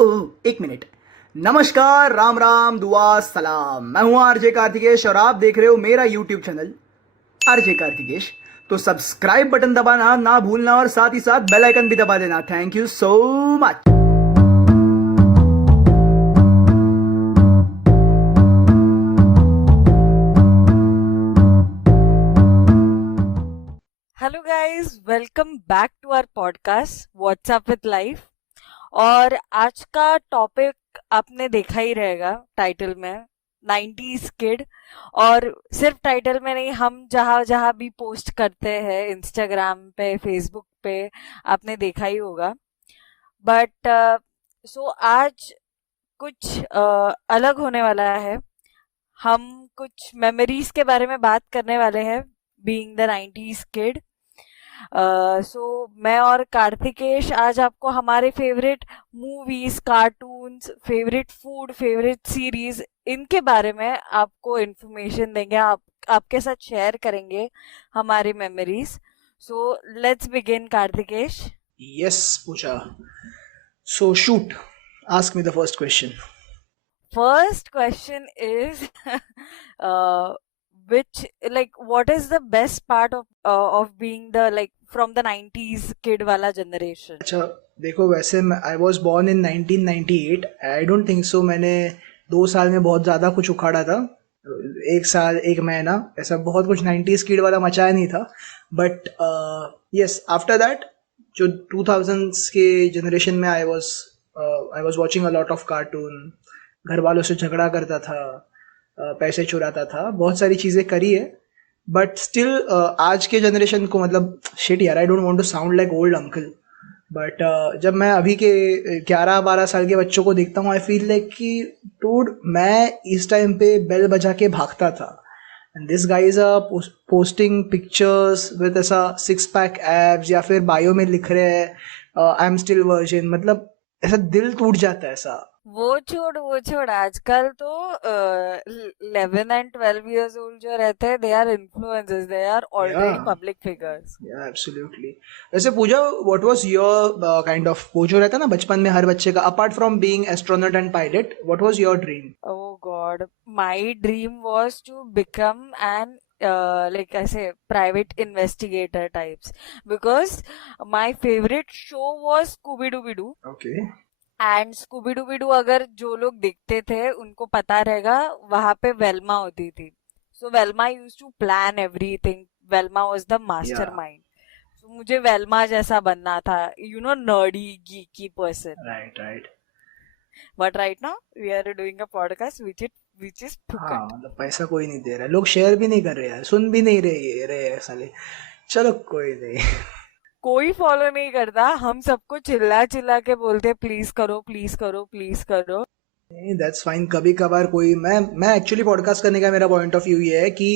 ओह एक मिनट। नमस्कार, राम राम, दुआ सलाम। मैं हूं आरजे कार्तिकेश और आप देख रहे हो मेरा यूट्यूब चैनल आरजे कार्तिकेश। तो सब्सक्राइब बटन दबाना ना भूलना और साथ ही साथ बेल आइकन भी दबा देना। Thank you so much. Hello guys, welcome back to our podcast what's up with life. और आज का टॉपिक आपने देखा ही रहेगा टाइटल में, 90s किड। और सिर्फ टाइटल में नहीं, हम जहाँ जहाँ भी पोस्ट करते हैं इंस्टाग्राम पे, फेसबुक पे, आपने देखा ही होगा। बट सो आज कुछ अलग होने वाला है। हम कुछ मेमोरीज के बारे में बात करने वाले हैं, बीइंग द 90s किड। सो मैं और कार्तिकेश आज आपको हमारे favourite movies, cartoons, favourite food, favourite series, इनके बारे में आपको इन्फॉर्मेशन देंगे, आपके साथ शेयर करेंगे हमारी memories. So let's begin Kartikesh. Yes, Pooja. So shoot. Ask me the first question. First question is uh, which, like, what is the best part of being the, like, from the 90s kid wala generation? अच्छा, देखो वैसे I was born in 1998। I don't think so मैंने 2 साल में बहुत ज़्यादा कुछ उखाड़ा था। 1 साल 1 महीना ऐसा बहुत कुछ 90s किड वाला मचाया नहीं था। बट यस, आफ्टर दैट जो 2000s के जनरेशन में I was watching a lot of cartoon. घर वालों से झगड़ा करता था, पैसे चुराता था, बहुत सारी चीज़ें करी है। बट स्टिल आज के जनरेशन को, मतलब शिट यार, I don't want to sound like old uncle, but जब मैं अभी के 11-12 साल के बच्चों को देखता हूँ, आई फील लाइक कि डूड, मैं इस टाइम पे बेल बजा के भागता था। And this guys are posting pictures with ऐसा 6 पैक एब्स, या फिर बायो में लिख रहे हैं आई एम स्टिल वर्जिन। मतलब ऐसा दिल टूट जाता है ऐसा। वो छोड़ आजकल तो 11 and 12 years old जो रहते हैं, they are influencers, they are yeah already public figures. Yeah absolutely. वैसे Pooja, what was your kind of, वो जो रहता है ना बचपन में हर बच्चे का, apart from being astronaut and pilot, what was your dream? Oh God, my dream was to become an like I say private investigator types, because my favorite show was Scooby Dooby Doo. Okay. And Scooby डूबी do अगर जो लोग देखते थे उनको पता रहेगा, वहां पे वेल्मा होती थी। So Velma use to plan everything, Velma was the yeah mastermind. So मुझे वेल्मा जैसा बनना था, nerdy geeky person. Right right. But right now we are doing a podcast which is हाँ, फुकट। मतलब पैसा कोई नहीं दे रहा है, लोग शेयर भी नहीं कर रहे हैं, सुन भी नहीं रहे साले। चलो कोई नहीं। कोई फॉलो नहीं करता, हम सबको चिल्ला चिल्ला के बोलते प्लीज करो, प्लीज करो, प्लीज करो। नहीं, दैट्स फाइन। कभी कभार कोई, मैं एक्चुअली पॉडकास्ट करने का मेरा पॉइंट ऑफ व्यू ये है कि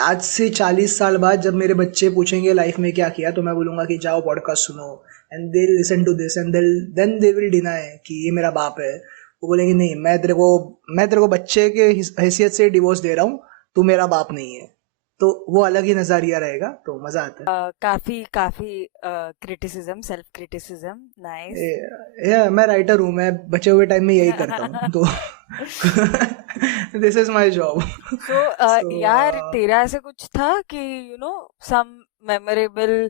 आज से 40 साल बाद जब मेरे बच्चे पूछेंगे लाइफ में क्या किया, तो मैं बोलूंगा कि जाओ पॉडकास्ट सुनो, and they listen to this, and then they will deny कि ये मेरा बाप है। वो बोलेंगे नहीं, मैं तेरे को बच्चे के हैसियत से डिवोर्स दे रहा हूँ, तू मेरा बाप नहीं है। तो वो अलग ही नजरिया रहेगा, तो मजा आता है। काफी काफी क्रिटिसिज्म, सेल्फ क्रिटिसिज्म, नाइस। मैं राइटर हूँ, मैं बचे हुए टाइम में यही करता हूँ, तो this is my job. So so यार, तेरा ऐसे कुछ था कि some memorable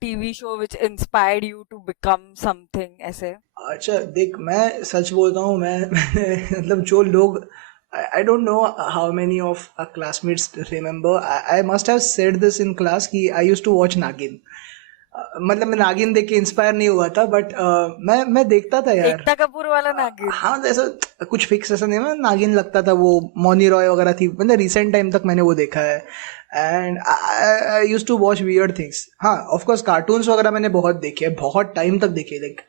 TV show which inspired you to become something ऐसे? अच्छा देख, मैं सच बोलता हूँ, मैंने मतलब जो लोग, आई don't know how many of classmates remember, I must have said this in class कि आई यूज टू वॉच नागिन। मतलब मैं नागिन देख के इंस्पायर नहीं हुआ था, बट मैं देखता था यार। एकता कपूर वाला नागिन? हाँ, तो ऐसा कुछ फिक्स ऐसा नहीं है, नागिन लगता था, वो मौनी रॉय वगैरह थी, मतलब रिसेंट टाइम तक मैंने वो देखा है। And I use to watch weird things. हाँ, ऑफ कोर्स कार्टून्स वगैरह मैंने बहुत देखे हैं, बहुत टाइम तक देखे। लाइक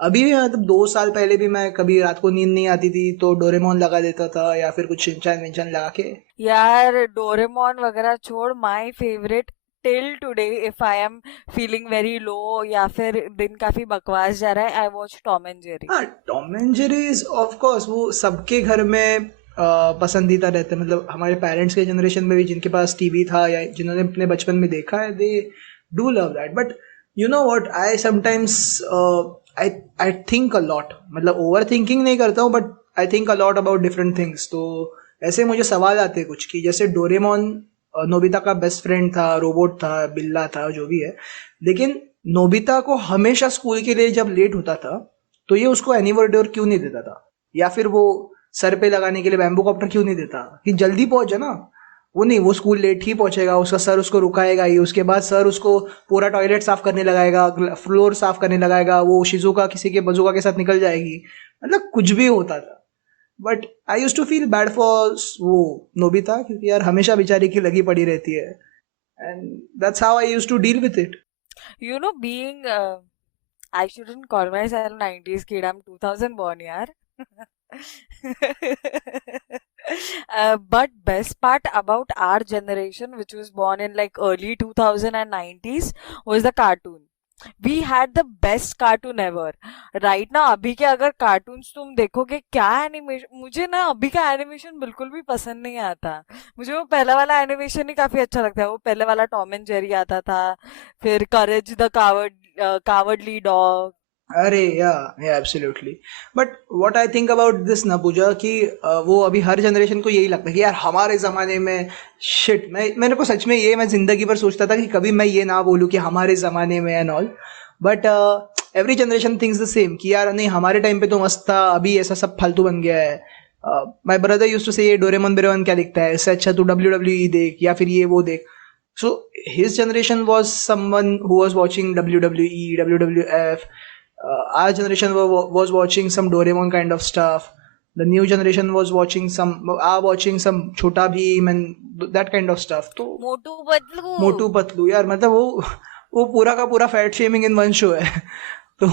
अभी भी, मतलब 2 साल पहले भी मैं कभी रात को नींद नहीं आती थी तो डोरेमोन लगा देता था, या फिर कुछ शिनचैन विनचैन लगा के। यार डोरेमोन वगैरह छोड़, my favourite till today, if I am feeling very low या फिर दिन काफी बकवास जा रहा है, I watch Tom and Jerry. हाँ, Tom and Jerry's of course वो सबके घर में पसंदीदा रहते हैं। मतलब हमारे पेरेंट्स के जनरेशन में भी जिनके पास टीवी था या जिन्होंने अपने बचपन में देखा है, they do love that. But you know what, I sometimes I I think a lot, मतलब ओवर थिंकिंग नहीं करता हूँ, but I think a lot about different things. तो ऐसे मुझे सवाल आते हैं कुछ, कि जैसे डोरेमोन नोबिता का बेस्ट फ्रेंड था, रोबोट था, बिल्ला था, जो भी है, लेकिन नोबिता को हमेशा स्कूल के लिए जब लेट होता था तो ये उसको एनीवर्डोर क्यों नहीं देता था, या फिर वो सर पे लगाने के लिए बैम्बू कॉप्टर क्यों नहीं देता कि जल्दी पहुंच जा ना। वो नहीं, वो स्कूल लेट ही पहुंचेगा, उसका सर उसको रुकाएगा ही, उसके बाद सर उसको पूरा टॉयलेट साफ करने लगाएगा, फ्लोर साफ करने लगाएगा, वो शिजुका किसी के बजुका के साथ निकल जाएगी, मतलब कुछ भी होता था। But I use to feel bad for वो नोबिता, क्योंकि यार हमेशा बेचारी की लगी पड़ी रहती है, and that's how I use to deal with it. You know, being I shouldn't call myself 90s kid. I'm 2000 born, yaar. But best part about our generation, which was born in like early 2000 and 90s, was the cartoon. We had the best cartoon ever. Right now, अभी के अगर cartoons तुम देखोगे, क्या animation, मुझे ना अभी का एनिमेशन बिल्कुल भी पसंद नहीं आता। मुझे वो पहला वाला एनिमेशन ही काफी अच्छा लगता है। वो पहले वाला टॉम एंड जेरी आता था, फिर करेज द कावर्डली डॉग। अरे या absolutely. But what I think about this ना पूजा, कि वो अभी हर जनरेशन को यही लगता है कि यार हमारे ज़माने में शिट, मेरे को सच में ये, मैं ज़िंदगी भर सोचता था कि कभी मैं ये ना बोलूँ कि हमारे ज़माने में and all, but every generation thinks the same, कि यार नहीं हमारे टाइम पे तो मस्त था, अभी ऐसा सब फालतू बन गया है। माई ब्रदर यूज टू से ये डोरेमोन बिरेमोन क्या दिखता है, इससे अच्छा तू WWE देख या फिर ये वो देख। So his generation was someone who was watching WWE, WWF. Our generation was watching some Doraemon kind of stuff. The new generation was watching some Chota Bheem and that kind of stuff. तो मोटू पतलू। मोटू पतलू, यार मतलब वो पूरा का पूरा fat shaming in one show है। तो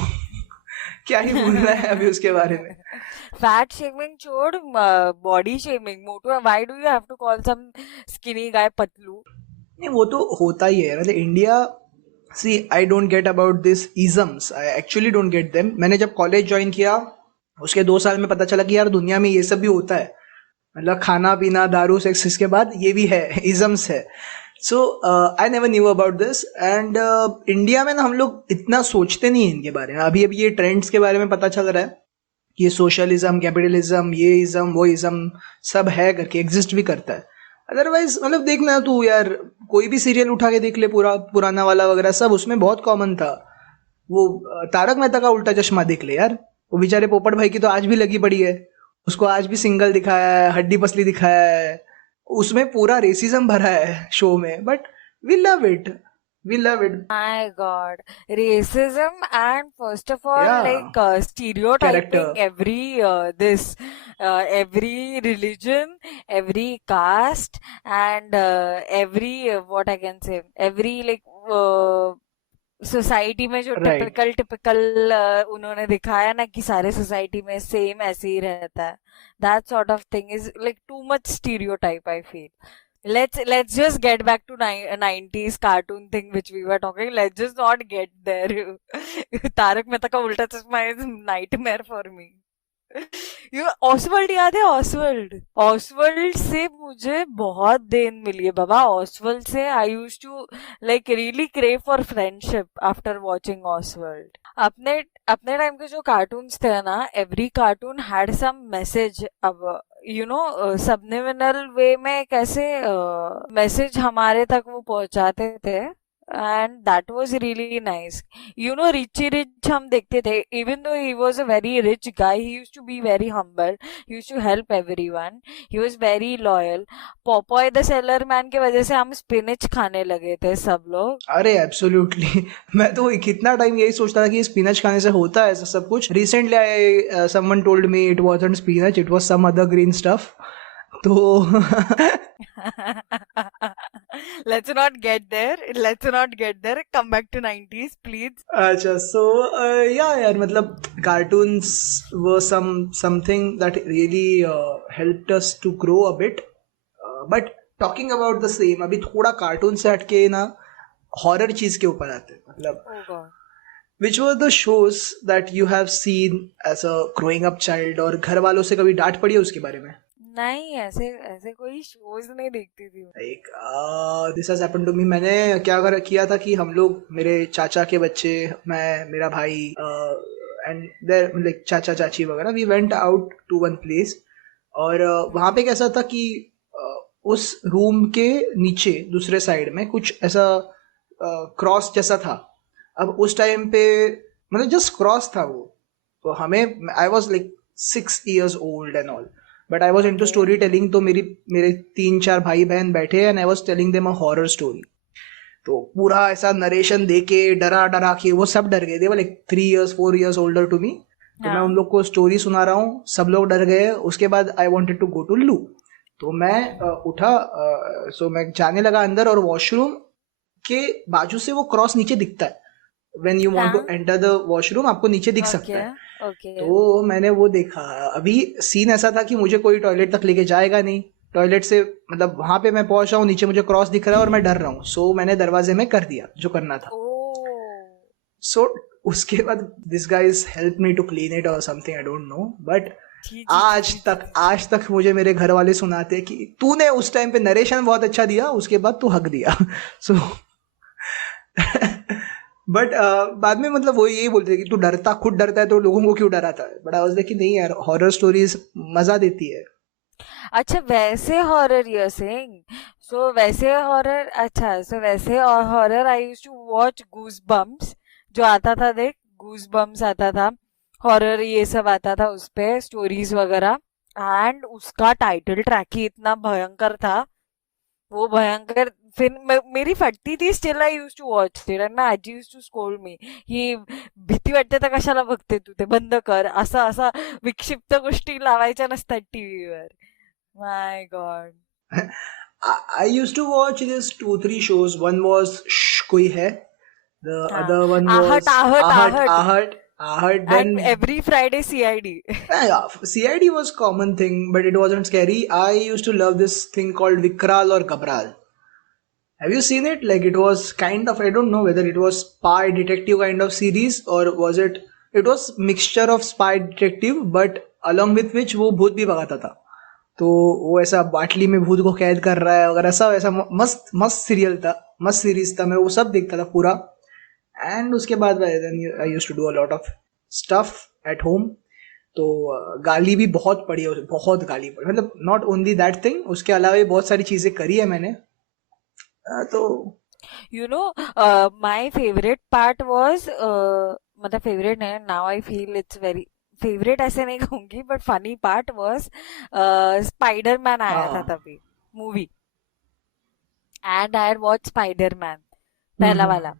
क्या ही बोलना है अभी उसके बारे में। फैट शेमिंग छोड़, body shaming. Motu, why do you have to call some skinny guy Patlu? नहीं, वो तो होता ही है, मतलब India, see I don't get about this isms, I actually don't get them. मैंने जब कॉलेज ज्वाइन किया उसके 2 साल में पता चला कि यार दुनिया में ये सब भी होता है, मतलब खाना पीना दारू सेक्स, इसके बाद ये भी है, इजम्स है। So I never knew about this, and India में ना हम लोग इतना सोचते नहीं हैं इनके बारे में। अभी अभी ये ट्रेंड्स के बारे में पता चल रहा है, ये सोशलिज्म, कैपिटलिज्म, ये इज्म वो इज्म सब है करके, एग्जिस्ट भी करता है। अदरवाइज मतलब देखना तू यार, कोई भी सीरियल उठा के देख ले, पूरा पुराना वाला वगैरह सब, उसमें बहुत कॉमन था। वो तारक मेहता का उल्टा चश्मा देख ले यार, वो बेचारे पोपट भाई की तो आज भी लगी पड़ी है, उसको आज भी सिंगल दिखाया है, हड्डी पसली दिखाया है, उसमें पूरा रेसिज्म भरा है शो में, but we love it, we love it. My God, racism and first of all, या like stereotyping character, every religion, every caste, and every what I can say, every like society में जो right. Typical उन्होंने दिखाया ना कि सारे society में same ऐसे ही रहता है, that sort of thing is like too much stereotype I feel. Let's just get back to 90s cartoon thing which we were talking. Let's just not get there. Tarak Mehta ka Ooltah Chashmah is nightmare for me. ये Oswald याद है? Oswald से मुझे बहुत then मिली है बाबा। Oswald से I use to like really crave for friendship after watching Oswald. अपने अपने टाइम के जो कार्टून्स थे ना, every cartoon had some message. अब सबलिमिनल वे में कैसे मैसेज हमारे तक वो पहुंचाते थे, and that was really nice. Richie Rich हम देखते थे, even though he was a very rich guy, he used to be very humble, he used to help everyone, he was very loyal. Popeye the sailor man की वजह से हम spinach खाने लगे थे सब लोग। अरे एब्सोल्युटली। मैं तो कितना टाइम यही सोचता था कि स्पिनच खाने से होता है ऐसा सब कुछ। Recently I someone told me it wasn't spinach, it was some other green stuff. तो Let's not get there. Let's not get there. Come back to 90s, please. अच्छा, सो या यार, मतलब cartoons were something that really helped us to grow a bit. But talking about the same, अभी थोड़ा cartoon से हटके ना horror चीज के ऊपर आते हैं, मतलब Oh God. Which were the shows that you have seen as a growing up child, और घर वालों से कभी डांट पड़ी है उसके बारे में? नहीं, ऐसे ऐसे कोई शोज नहीं देखती थी। Like this has happened to me. मैंने क्या किया था कि हम लोग, मेरे चाचा के बच्चे, मैं, मेरा भाई, एंड देयर लाइक चाचा चाची वगैरह, we went out to one place. और वहाँ पे कैसा था कि उस रूम के नीचे दूसरे साइड में कुछ ऐसा क्रॉस जैसा था. अब उस टाइम पे मतलब जस्ट क्रॉस था वो. तो हमें, I was like 6 years old and all, but I was in two okay. Story telling. तो मेरे 3-4 भाई बहन बैठे and I was telling them a horror story. तो पूरा ऐसा नरेशन दे के डरा डरा के वो सब डर गए थे. वो like 3 years 4 years older to me. तो मैं हाँ. उन लोग को स्टोरी सुना रहा हूँ, सब लोग डर गए. उसके बाद I wanted to go to loo. तो मैं उठा. सो मैं जाने लगा अंदर, और वॉशरूम के बाजू से वो क्रॉस नीचे दिखता है. व्हेन यू वांट टू हाँ. एंटर द वॉशरूम, आपको नीचे दिख सकता ओके. है. ओके. तो मैंने वो देखा. अभी सीन ऐसा था कि मुझे कोई टॉयलेट तक लेके जाएगा नहीं. टॉयलेट से मतलब वहां पे मैं पहुंच रहा हूँ, नीचे मुझे क्रॉस दिख रहा है और मैं डर रहा हूँ. सो मैंने दरवाजे में कर दिया जो करना था. ओ. सो उसके बाद this guys help me to clean it और something, I don't know. But जी जी जी जी जी जी. आज तक मुझे मेरे घर वाले सुनाते हैं कि तूने उस टाइम पे नरेशन बहुत अच्छा दिया, उसके बाद तू हक दिया. सो बट बाद में मतलब वो यही बोलते हैं कि तू डरता, खुद डरता है तो लोगों को क्यों डराता है. बट आई वाज लाइक कि नहीं यार, हॉरर स्टोरीज मजा देती है. अच्छा, वैसे हॉरर यूर सेइंग. सो वैसे हॉरर, अच्छा, सो वैसे horror I used to watch goose bumps, जो आता था, देख, गूज बम्प्स आता था, हॉरर ये सब आता था उस पे, स्टोरीज वगैरह. एंड उसका टाइटल ट्रैक ही इतना भयंकर था, वो भयंकर. फिर मेरी फटती थी, still I use to watch it, and my आजी यूज टू स्कोल्ड मी ही भीती वाटते तर कशाला बघते तू, ते बंद कर, असा असा विक्षिप्त गोष्टी लावायच्या नसतात टीव्हीवर. My God. I used to watch this 2-3 shows. One was Shh Koi Hai. The हाँ. other one आहट was आहट Ahat, आहट. Ahat, Ahat. And Then every Friday CID. yeah, CID was common thing, but it wasn't scary. I used to love this thing called Vikral or Gabral. Have you seen it? Like it was kind of, I don't know whether it was spy detective kind of series or was it, it was mixture of spy detective, but along with which वो भूत भी भगाता था. तो वो ऐसा बाटली में भूत को कैद कर रहा है वगैरह सब ऐसा मस्त मस्त सीरियल था, मस्त सीरीज था. मैं वो सब देखता था पूरा. एंड उसके बाद I used to do a lot of stuff at home. तो गाली भी बहुत पड़ी है, बहुत गाली पड़ी, मतलब नॉट ओनली दैट थिंग, उसके अलावा भी बहुत सारी चीजें करी है मैंने. तो you know, my favourite part was, मतलब फेवरेट है, now I feel it's very favourite ऐसे नहीं कहूंगी, but funny part was Spiderman आया था हाँ. तभी, movie. And I had watch Spiderman, पहला वाला.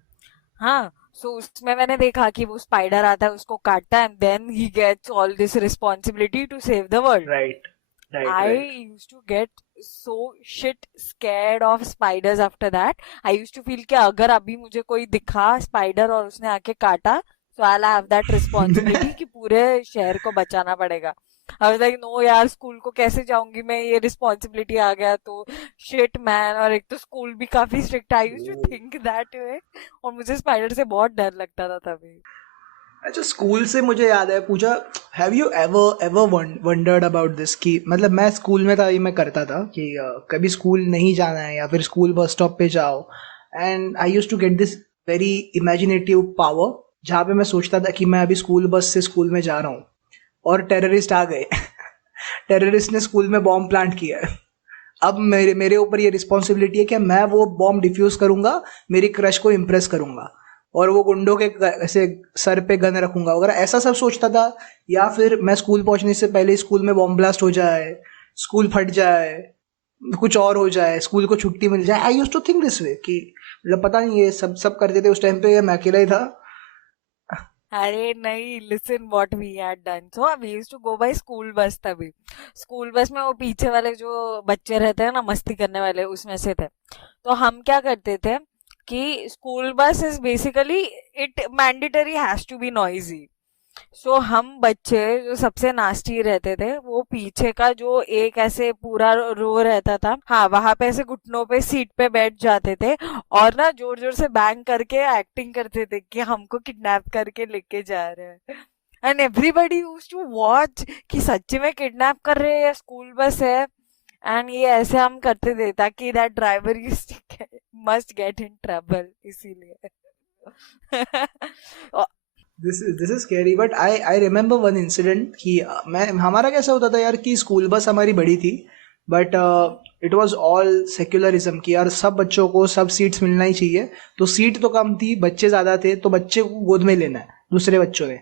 हाँ. सो उसमें मैंने देखा कि वो स्पाइडर आता है, उसको काटता है, and then he gets all this responsibility to save the world. Right right I right. used to get so shit scared of spiders after that. I used to feel कि अगर अभी मुझे कोई दिखा स्पाइडर और उसने आके काटा, so I'll have that responsibility कि पूरे शहर को बचाना पड़ेगा. I was like, no यार, स्कूल को कैसे जाऊंगी मैं, ये रिस्पॉन्सिबिलिटी आ गया तो. Shit man. और एक तो स्कूल भी काफी strict. I used to think that way, और मुझे स्पाइडर से बहुत डर लगता था तभी. अच्छा, स्कूल से मुझे याद है, पूछा, have you ever ever wondered about this कि मतलब मैं स्कूल में था, ये मैं करता था कि कभी स्कूल नहीं जाना है या फिर स्कूल बस स्टॉप पे जाओ. And I use to get this very imaginative power, जहाँ पे मैं सोचता था कि मैं अभी स्कूल बस से स्कूल में जा रहा हूँ और टेररिस्ट आ गए. टेररिस्ट ने स्कूल में बॉम्ब प्लांट किया है. अब मेरे मेरे ऊपर ये रिस्पॉन्सिबिलिटी है कि मैं वो बॉम्ब डिफ्यूज करूंगा, मेरी क्रश को इम्प्रेस करूंगा, और वो गुंडों के ऐसे सर पे गन रखूंगा वगैरह, ऐसा सब सोचता था. या फिर मैं स्कूल पहुंचने से पहले स्कूल में बॉम्ब ब्लास्ट हो जाए, स्कूल फट जाए, कुछ और हो जाए, स्कूल को छुट्टी मिल जाए. I use to think this way कि मतलब पता नहीं ये सब सब करते थे उस टाइम पे, या मैं अकेला ही था. अरे नहीं, listen what we had done. So we used to go by school bus तभी. स्कूल बस में वो पीछे वाले जो बच्चे रहते हैं ना, मस्ती करने वाले, उसमें से थे. तो हम क्या करते थे कि school bus is basically, it mandatory has to be noisy. So हम बच्चे जो सबसे नास्टी रहते थे, वो पीछे का जो एक ऐसे पूरा रो रहता था, हाँ, वहां पे ऐसे घुटनों पे सीट पे बैठ जाते थे, और ना जोर जोर से बैंग करके एक्टिंग करते थे कि हमको किडनैप करके लेके जा रहे हैं. And everybody used to watch कि सच्ची में किडनैप कर रहे हैं या स्कूल बस है. एंड ये ऐसे हम करते थे ताकि that driver must get in trouble, इसीलिए. This is scary but I remember one incident कि मैं हमारा कैसा होता था यार कि स्कूल बस हमारी बड़ी थी but it was all secularism कि यार सब बच्चों को सब सीट्स मिलना ही चाहिए तो सीट तो कम थी बच्चे ज़्यादा थे तो बच्चे को गोद में लेना है दूसरे बच्चों ने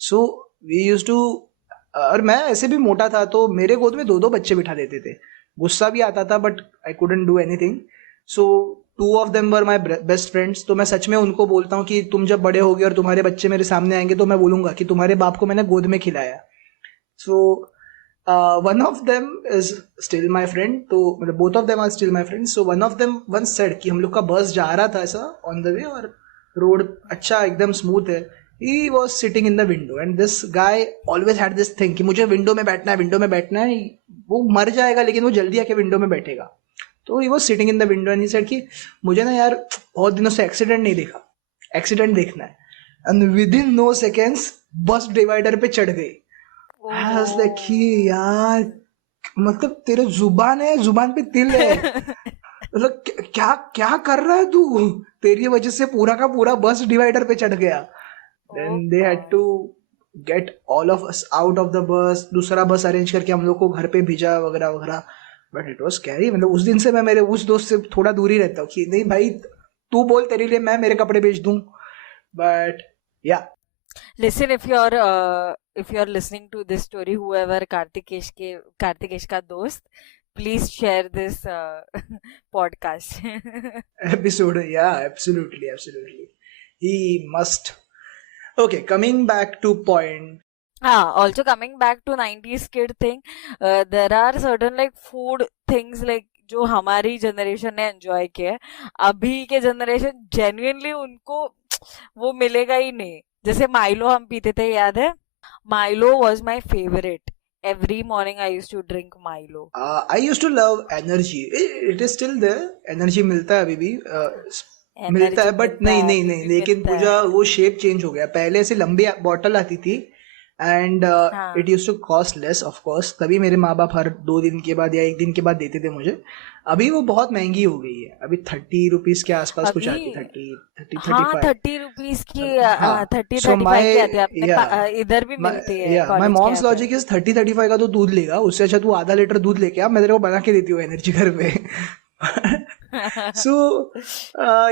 सो वी यूज टू और मैं ऐसे भी मोटा था तो मेरे गोद में दो दो बच्चे बिठा देते थे गुस्सा भी आता था but I couldn't do anything so two of them were my best friends तो मैं सच में उनको बोलता हूँ कि तुम जब बड़े होगे और तुम्हारे बच्चे मेरे सामने आएंगे तो मैं बोलूंगा कि तुम्हारे बाप को मैंने गोद में खिलाया so one of them is still my friend तो मतलब both of them are still my friend so one of them one said कि हम लोग का बस जा रहा था ऐसा ऑन द वे और रोड अच्छा एकदम स्मूथ है he was sitting in the window and this guy always had this thing कि मुझे विंडो में बैठना है वो मर जाएगा लेकिन वो जल्दी आके विंडो में बैठेगा तो ही was sitting in the window and he said कि मुझे ना यार बहुत दिनों से एक्सीडेंट नहीं देखा एक्सीडेंट देखना है and within no seconds बस डिवाइडर पे चढ़ गई I was like कि यार मतलब तेरे जुबान है जुबान पे तिल है मतलब क्या क्या कर रहा है तू तेरी वजह से पूरा का पूरा बस डिवाइडर पे चढ़ गया then they had to get all of us out of the bus दूसरा बस अरेंज करके हम लोग को घर पे भेजा वगैरह वगैरह बट इट वाज स्कैरी मतलब उस दिन से मैं मेरे उस दोस्त से थोड़ा दूर ही रहता हूँ कि नहीं भाई तू बोल तेरे लिए मैं मेरे कपड़े बेच दूँ बट या Listen, if you're listening to this story, whoever Kartikesh का दोस्त, please share this podcast. episode yeah absolutely he must okay coming back to point Also coming back to 90s kid thing, there are certain like food things like जो हमारी generation ने enjoy किया है अभी के generation genuinely उनको वो मिलेगा ही नहीं जैसे माइलो हम पीते थे याद है Milo was my favourite every morning I used to drink Milo I used to love energy it is still there energy मिलता है अभी भी मिलता है बट नहीं है नहीं अभी नहीं भी लेकिन मिलता पूजा है वो शेप चेंज हो गया पहले ऐसे लंबी बॉटल आती थी एंड इट हाँ use to cost less of course तभी मेरे माँ बाप हर 2 दिन के बाद या 1 दिन के बाद देते थे मुझे अभी वो बहुत महंगी हो गई है अभी 30 रुपीज के आसपास कुछ अभी आती 30 हाँ 35 30 रुपीज की हाँ 30-35 की आती है अपने या इधर भी मिलती है माई कॉलेज के मॉम्स यहाँ पे लॉजिक इज 30-35 का तो दूध लेगा उससे अच्छा तू आधा लीटर दूध लेके आ मैं तेरे को बना के देती हूँ एनर्जी घर पे सो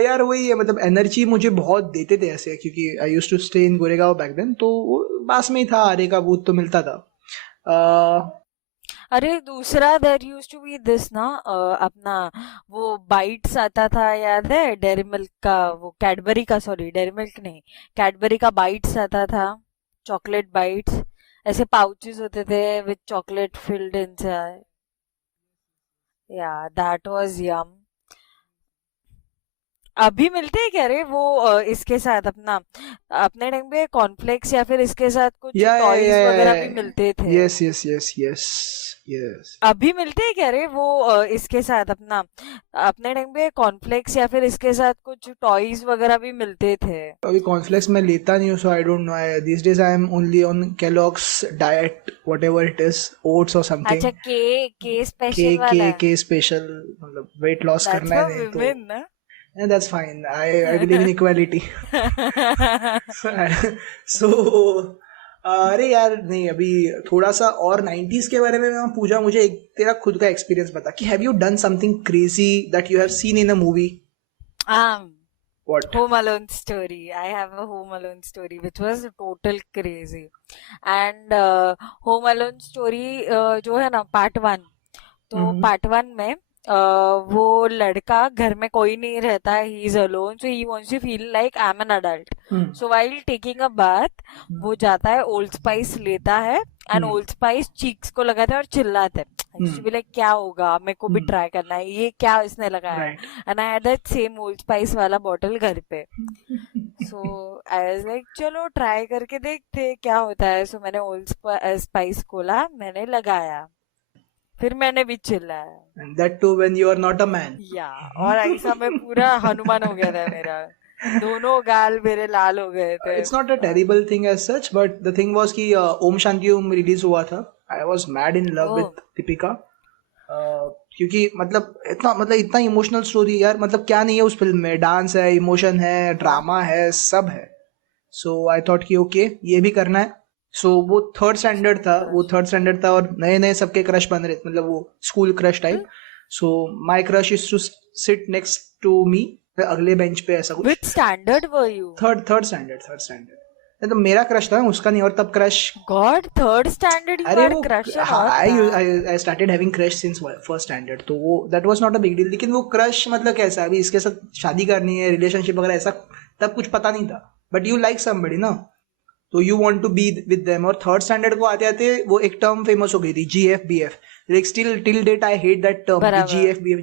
यार वही है मतलब एनर्जी मुझे बहुत देते थे ऐसे क्योंकि I use to stay in Goregaon back then तो वो पास में ही था आरे का बूथ तो मिलता था अरे दूसरा there used to be this ना अपना वो बाइट्स आता था याद है डेयरी मिल्क का वो कैडबरी का सॉरी डेयरी मिल्क नहीं कैडबरी का बाइट्स आता था चॉकलेट बाइट्स ऐसे पाउचेस होते थे विद चॉकलेट फिल्ड इनसाइड या दैट वाज यम अभी मिलते हैं क्या रे वो इसके साथ अपना अपने टाइम पे कॉर्नफ्लेक्स या फिर इसके साथ कुछ या टॉयज वगैरह भी मिलते थे यस अभी मिलते हैं क्या रे वो इसके साथ अपना अपने टाइम पे कॉर्नफ्लेक्स या फिर इसके साथ कुछ टॉयज वगैरह भी मिलते थे अभी कॉर्नफ्लेक्स मैं लेता नहीं हूँ so I don't know this days I am only on Kellogg's diet whatever it is oats और समथिंग अच्छा के स्पेशल वाला के स्पेशल मतलब वेट लॉस दैट्स करना है फॉर नहीं तो विमेन ना and that's fine I believe in equality so अरे यार नहीं अभी थोड़ा सा और 90s के बारे में मैं पूछा मुझे एक तेरा खुद का एक्सपीरियंस बता कि have you done something crazy that you have seen in a movie um what Home Alone story. I have a Home Alone story which was total crazy. And Home Alone story जो है ना part 1 तो part 1 में वो लड़का घर में कोई नहीं रहता he is alone so he wants to feel like I am an adult so while taking a bath वो जाता है ओल्ड स्पाइस लेता है एंड ओल्ड स्पाइस चीक्स को लगाता है और चिल्लाता है लाइक क्या होगा मेरे को भी ट्राई करना है ये क्या इसने लगाया and I had that same old spice वाला बॉटल घर पे सो आई वाज लाइक चलो ट्राई करके देखते क्या होता है सो मैंने ओल्ड स्पाइस खोला मैंने लगाया फिर मैंने भी चिल्लाया and that too when you are not a man या और ऐसा मैं पूरा हनुमान हो गया था मेरा दोनों गाल मेरे लाल हो गए थे it's not a terrible thing as such but the thing was कि ओम शांति ओम रिलीज हुआ था I was mad in love with Deepika क्योंकि मतलब इतना इमोशनल स्टोरी यार मतलब क्या नहीं है उस फिल्म में डांस है इमोशन है ड्रामा है सब है सो आई थॉट कि ओके ये भी करना है. सो वो थर्ड स्टैंडर्ड था और नए नए सबके क्रश बन रहे, मतलब वो school crush type. So my crush is to sit next to me, अगले बेंच पे, ऐसा कुछ. Which standard were you? Third standard. तो मेरा क्रश था, उसका नहीं. और तब crush, God, third standard you अरे had वो, crush on हाँ, और that. I started having crush since first standard, तो वो that was not a big deal. लेकिन वो क्रश मतलब कैसा, अभी इसके साथ शादी करनी है, रिलेशनशिप वगैरह ऐसा तब कुछ पता नहीं था. बट यू लाइक समबडी ना, तो you want to be with them. और थर्ड स्टैंडर्ड को आते आते वो एक टर्म फेमस हो गई थी, GFBF. Like still till date I hate that term. बराबर.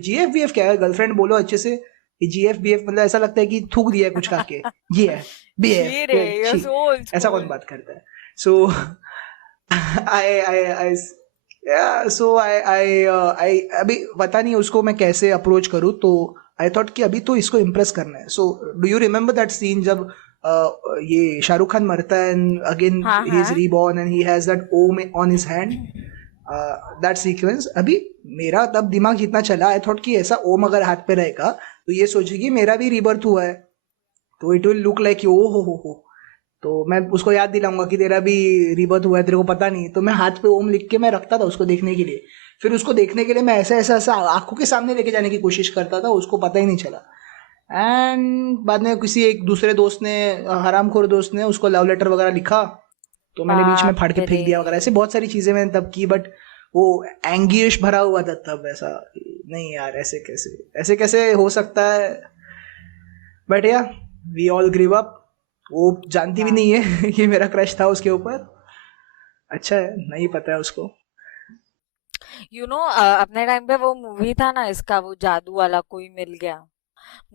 GFBF क्या है, गर्लफ्रेंड बोलो अच्छे से. GFBF मतलब ऐसा लगता है कि थूक दिया है कुछ खा के. ये है छी रे, you're BF, so old ऐसा कौन school. बात करता है. सो आई आई अभी पता नहीं उसको मैं कैसे अप्रोच करूँ. तो आई थॉट कि अभी तो इसको इम्प्रेस करना है. So do you remember that scene जब ये शाहरुख खान मरता है एंड अगेन हाँ ही इज हाँ. Reborn and he has that Om on his hand, that sequence. अभी मेरा तब दिमाग जितना चला, आई थॉट कि ऐसा ओम अगर हाथ पे रहेगा तो ये सोचेगी मेरा भी रीबर्थ हुआ है, तो it will look like oh हो. तो मैं उसको याद दिलाऊंगा कि तेरा भी रीबर्थ हुआ है, तेरे को पता नहीं. तो मैं हाथ पे ओम लिख के मैं रखता था उसको देखने के लिए. फिर उसको देखने के लिए मैं ऐसा आंखों के सामने लेके जाने की कोशिश करता था, उसको पता ही नहीं चला. एंड बाद में किसी एक दूसरे दोस्त ने, हरामखोर दोस्त ने, उसको लव लेटर वगैरह लिखा, तो मैंने बीच में फाड़ के बाप फेंक दिया वगैरह. ऐसे बहुत सारी चीजें मैंने तब की. बट वो एंगिश भरा हुआ था तब. ऐसा नहीं यार, ऐसे कैसे हो सकता है. बट या वी ऑल ग्रीव अप. वो जानती भी हाँ. नहीं है कि मेरा क्रश था उसके ऊपर. अच्छा है, नहीं पता है उसको. अपने टाइम पे वो मूवी था ना इसका, वो जादू वाला, कोई मिल गया.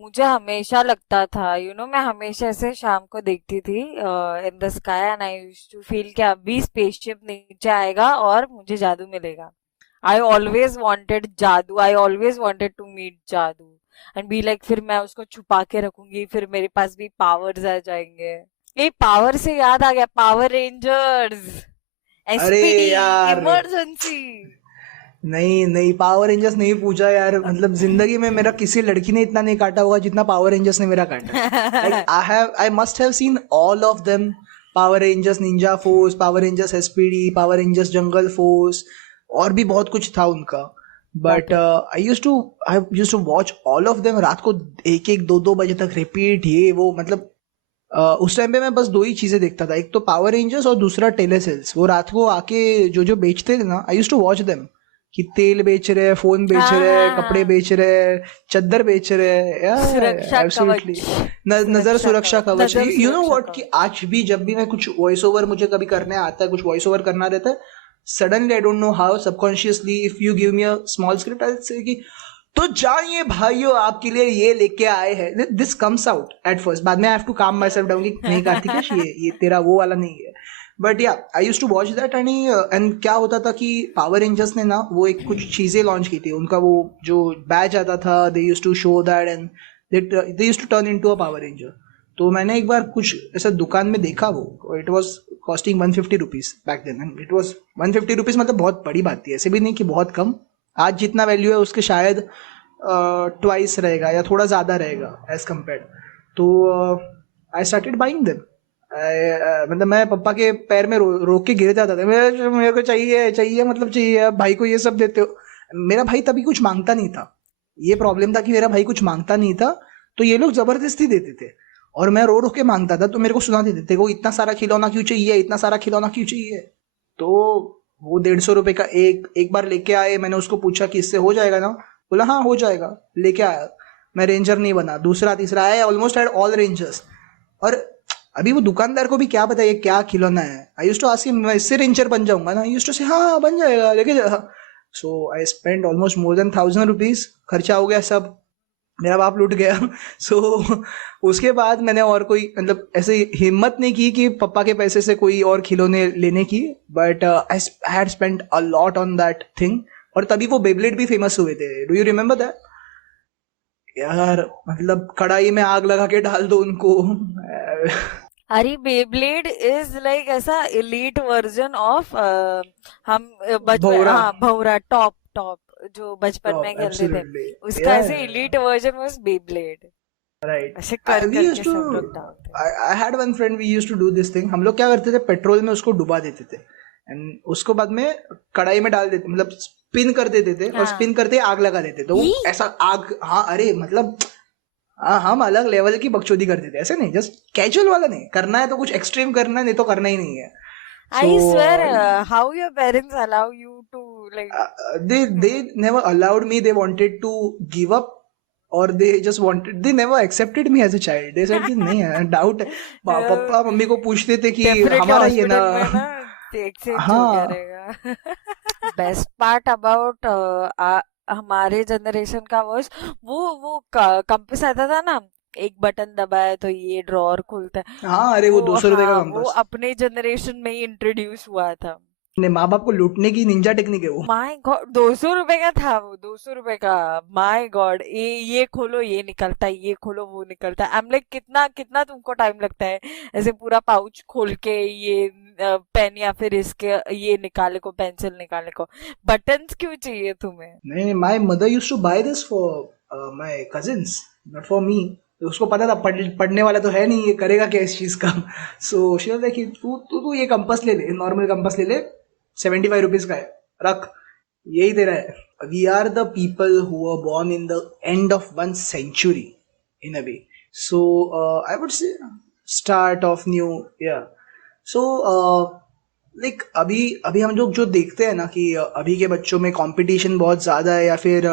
मुझे हमेशा लगता था, मैं हमेशा ऐसे शाम को देखती थी in the sky and I used to feel कि अभी स्पेसशिप नीचे आएगा और मुझे जादू मिलेगा. आई always wanted Jadoo, I always wanted to meet Jadoo and be like, फिर मैं उसको छुपा के रखूंगी, फिर मेरे पास भी पावर्स आ जाएंगे. ये पावर से याद आ गया, पावर रेंजर्स, अरे SPD, यार, इमरजेंसी. नहीं नहीं, पावर रेंजर्स नहीं पूछा यार. मतलब जिंदगी में मेरा किसी लड़की ने इतना नहीं काटा होगा जितना पावर रेंजर्स ने मेरा काटा. Like I must have seen all of them. Power rangers ninja force, power rangers SPD, power rangers jungle force, और भी बहुत कुछ था उनका. But I use to watch all of them. रात को 1-1, 2-2 बजे तक रिपीट, ये वो. मतलब उस टाइम पे मैं बस दो ही चीजें देखता था, एक तो पावर रेंजर्स और दूसरा टेलेसेल्स. वो रात को आके जो बेचते थे ना, आई यूज टू वॉच देम. कि तेल बेच रहे, फोन बेच हाँ रहे, हाँ कपड़े हाँ. बेच रहे, चद्दर बेच रहे. सुरक्षा एब्सोल्युटली. कवच. नजर सुरक्षा कवच. नजर यू नो सुरक्षा व्हाट, कि कवच. आज भी जब भी मैं कुछ वॉइस ओवर मुझे कभी करने आता है, कुछ वॉइस ओवर करना रहता है, suddenly I don't know how, subconsciously, if you give me a small script, I say कि तो जानिए भाइयों, आपके लिए ये लेके आए हैं. This comes out at first. बाद में आई हैव टू काम माई सेल्फ डाउन कि नहीं कार्तिकेश, ये तेरा वो वाला नहीं है. But yeah I use to watch that. And क्या होता था कि पावर रेंजर्स ने ना वो एक कुछ चीजें लॉन्च की थी. उनका वो जो बैच आता था, they use to show that and they use to turn into a power ranger. तो मैंने एक बार कुछ ऐसा दुकान में देखा, वो it was costing 150 rupees back then. And it was 150 rupees, मतलब बहुत बड़ी बात थी, ऐसे भी नहीं कि बहुत कम. आज जितना वैल्यू है उसके शायद ट्वाइस रहेगा या थोड़ा ज़्यादा रहेगा एज कम्पेयर. तो आई स्टार्टेड बाइंग देम. मतलब मैं पापा के पैर में रोक के गिर जाता था. मेरे को चाहिए, मतलब चाहिए. अब भाई को ये सब देते हो. मेरा भाई तभी कुछ मांगता नहीं था. ये प्रॉब्लम था कि मेरा भाई कुछ मांगता नहीं था, तो ये लोग जबरदस्ती देते थे. और मैं रो रो के मांगता था, तो मेरे को सुना देते थे, वो इतना सारा खिलौना क्यों चाहिए, इतना सारा खिलौना क्यों चाहिए. तो वो 150 रुपए का एक बार लेके आए. मैंने उसको पूछा कि इससे हो जाएगा ना. बोला हाँ हो जाएगा. लेके आया. मैं रेंजर नहीं बना. दूसरा तीसरा आया, ऑलमोस्ट हैड ऑल रेंजर्स. और अभी वो दुकानदार को भी क्या पता ये क्या खिलौना है. I used to ask him, मैं इससे रेंजर बन जाऊंगा ना. आई यूज्ड टू से हाँ बन जाएगा, लेके जा. So I spend almost more than 1,000 rupees. खर्चा हो गया सब, मेरा बाप लूट गया. सो उसके बाद मैंने और कोई, मतलब ऐसे हिम्मत नहीं की कि पापा के पैसे से कोई और खिलौने लेने की. But I had spent a lot on that thing. और तभी वो बेब्लेड भी फेमस हुए थे. डू यू रिमेम्बर दैट यार. मतलब कढ़ाई में आग लगा के डाल दो उनको. अरे बेब्लेड इज लाइक ऐसा एलीट वर्जन ऑफ हम बचपन, भौरा. हाँ भौरा, टॉप टॉप जो बचपन में खेलते थे, एब्सोल्युटली. उसका ऐसे elite version was Beyblade. Right. ऐसे कर वी यूज करके टू सब लोग डालते हैं. I had one friend, we use to do this thing. हम लोग क्या करते थे, पेट्रोल में उसको डुबा देते थे एंड उसको बाद में कढ़ाई में डाल देते, मतलब स्पिन कर देते थे और हाँ. स्पिन करते ही आग लगा देते, तो वो ई. ऐसा आग. हाँ, अरे मतलब हाँ, हम अलग लेवल की बकचोदी करते थे, ऐसे नहीं, जस्ट कैजुअल वाला नहीं. करना है तो कुछ एक्सट्रीम करना है, नहीं तो करना ही नहीं है. सो I swear, how your parents allow you to like. they never allowed me. They wanted to give up, or they never accepted me as a child. They said कि नहीं है, डाउट है. पापा मम्मी को पूछते थे कि definitely हमारा ये ना. हॉस्पिटल में ना एक्सचेंज हो गया हाँ. रहेगा. बेस्ट पार्ट अबाउट हमारे जनरेशन का was वो कंपास आता था ना, एक बटन दबाए तो ये ड्रॉअर खुलता है. हाँ, अरे वो वो 200 रुपए का हाँ, वो कंपास. अपने जनरेशन में ही इंट्रोड्यूस हुआ था. अपने माँ बाप को लूटने की निंजा टेक्निक है वो. माय गॉड, 200 रुपए का था वो, 200 रुपए का. माय गॉड, ये खोलो ये निकलता है, ये खोलो वो निकलता है. आई एम लाइक कितना कितना तुमको टाइम लगता है ऐसे पूरा पाउच खोल के ये पेन या फिर इसके ये निकाले को, पेंसिल निकाले को. बटन्स क्यों चाहिए तुम्हें? नहीं, my mother used to buy this for my cousins, not for me. तो उसको पता था पढ़ने वाला तो है नहीं, ये करेगा क्या इस चीज का. सो शी वाज लाइक, तू तू तू ये कंपास ले ले, नॉर्मल कंपास ले ले, 75 रुपीज का है, रख, यही तेरा है. We are the people who are born in the end of one century in a way. So I would say start of new. Yeah. So like अभी अभी हम लोग जो देखते हैं ना कि अभी के बच्चों में कंपटीशन बहुत ज़्यादा है, या फिर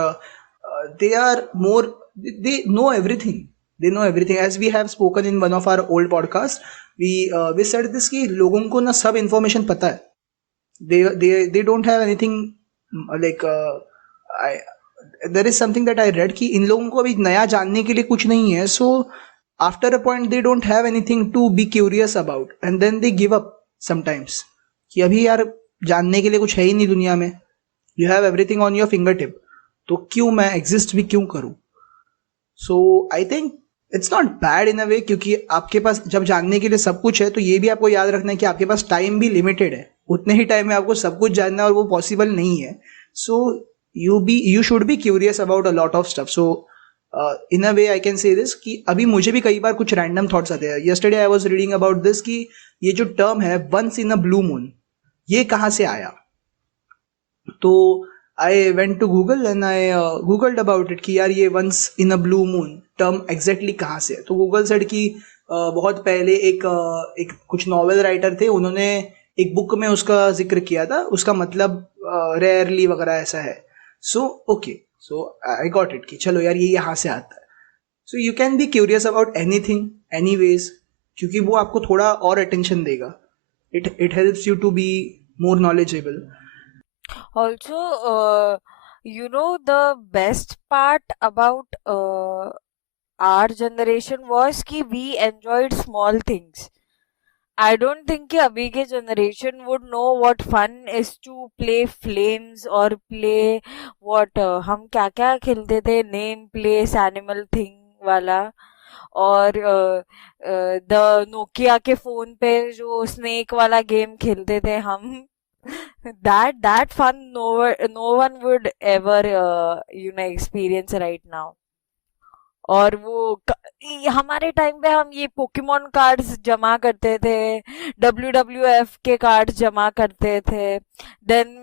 they are more, they know everything, they know everything. As we have spoken in one of our old podcast, we said this कि लोगों को ना सब इन्फॉर्मेशन पता है. they don't have anything like there is something that I read कि इन लोगों को अभी नया जानने के लिए कुछ नहीं है. So after a point they don't have anything to be curious about and then they give up sometimes कि अभी यार जानने के लिए कुछ है ही नहीं दुनिया में. You have everything on your fingertip, तो क्यों मैं exist भी क्यों करूँ. So I think it's not bad in a way, क्योंकि आपके पास जब जानने के लिए सब कुछ है तो ये भी आपको याद रखना है कि आपके पास टाइम भी लिमिटेड है. उतने ही टाइम में आपको सब कुछ जानना है और वो पॉसिबल नहीं है. सो you should be curious about a lot of stuff. So in a way I can say this कि अभी मुझे भी कई बार कुछ रैंडम थॉट्स आते हैं. yesterday I was reading about this कि ये जो टर्म है once in a blue moon, ये कहाँ से आया. तो I went to Google and I googled about it कि यार ये once in a blue moon term exactly कहाँ से है. तो Google said कि बहुत पहले एक कुछ नॉवेल राइटर थे, उन्होंने एक बुक में उसका जिक्र किया था, उसका मतलब रेयरली वगैरह ऐसा है. So okay, so I got it कि चलो यार ये यहाँ से आता है. So you can be curious about anything anyways, क्योंकि वो आपको थोड़ा और अटेंशन देगा. It helps you to be more knowledgeable. Also, you know, the best part about our generation was कि we enjoyed small things. I don't think कि अभी के generation would know what fun is to play flames or play what हम क्या क्या खेलते थे, name place animal thing वाला. और द नोकिया के फोन पे जो स्नेक वाला गेम खेलते थे हम. that fun no one would ever experience right now. और वो हमारे टाइम पे हम ये पोकेमोन कार्ड्स जमा करते थे, WWF के कार्ड्स जमा करते थे, देन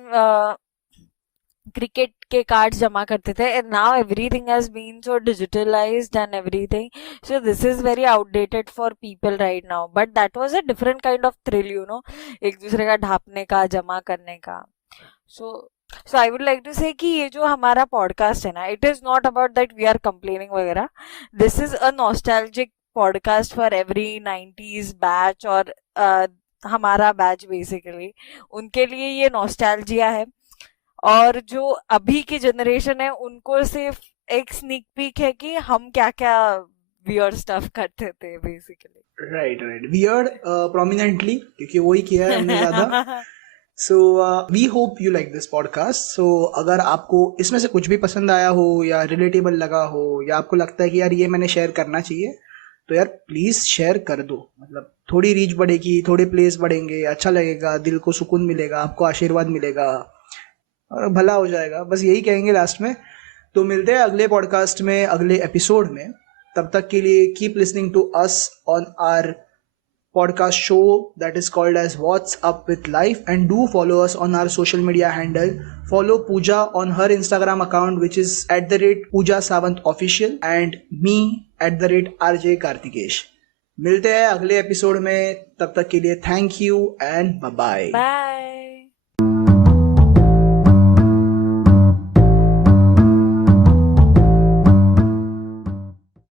क्रिकेट के कार्ड्स जमा करते थे. And now everything has been so digitalized and everything, so this is very outdated for people right now. But that was a different kind of thrill, एक दूसरे का ढापने का, जमा करने का. So I would like to say कि ये जो हमारा पॉडकास्ट है ना, it is not about that we are complaining वगैरह. This is a nostalgic podcast for every 90s batch, और हमारा बैच बेसिकली उनके लिए ये नॉस्टैल्जिया है. और जो अभी की जनरेशन है उनको सिर्फ एक स्नीक पीक है कि हम क्या क्या वियर्ड स्टफ करते थे बेसिकली. राइट वियर्ड प्रोमिनेंटली, क्योंकि वही किया है हमने ज्यादा. So we hope you like this podcast. So अगर आपको इसमें से कुछ भी पसंद आया हो या रिलेटेबल लगा हो, या आपको लगता है कि यार ये मैंने शेयर करना चाहिए, तो यार प्लीज शेयर कर दो. मतलब थोड़ी रीच बढ़ेगी, थोड़े प्लेस बढ़ेंगे, अच्छा लगेगा, दिल को सुकून मिलेगा, आपको आशीर्वाद मिलेगा और भला हो जाएगा. बस यही कहेंगे लास्ट में. तो मिलते हैं अगले पॉडकास्ट में, अगले एपिसोड में. तब तक के लिए keep listening to us on our podcast show that is called as What's Up with Life, and do follow us on our social media handle. Follow Pooja on her Instagram account, which is @Pooja Sawant Official, and me @RJ Kartikesh. मिलते हैं अगले episode में, तब तक के लिए thank you and bye bye. Bye.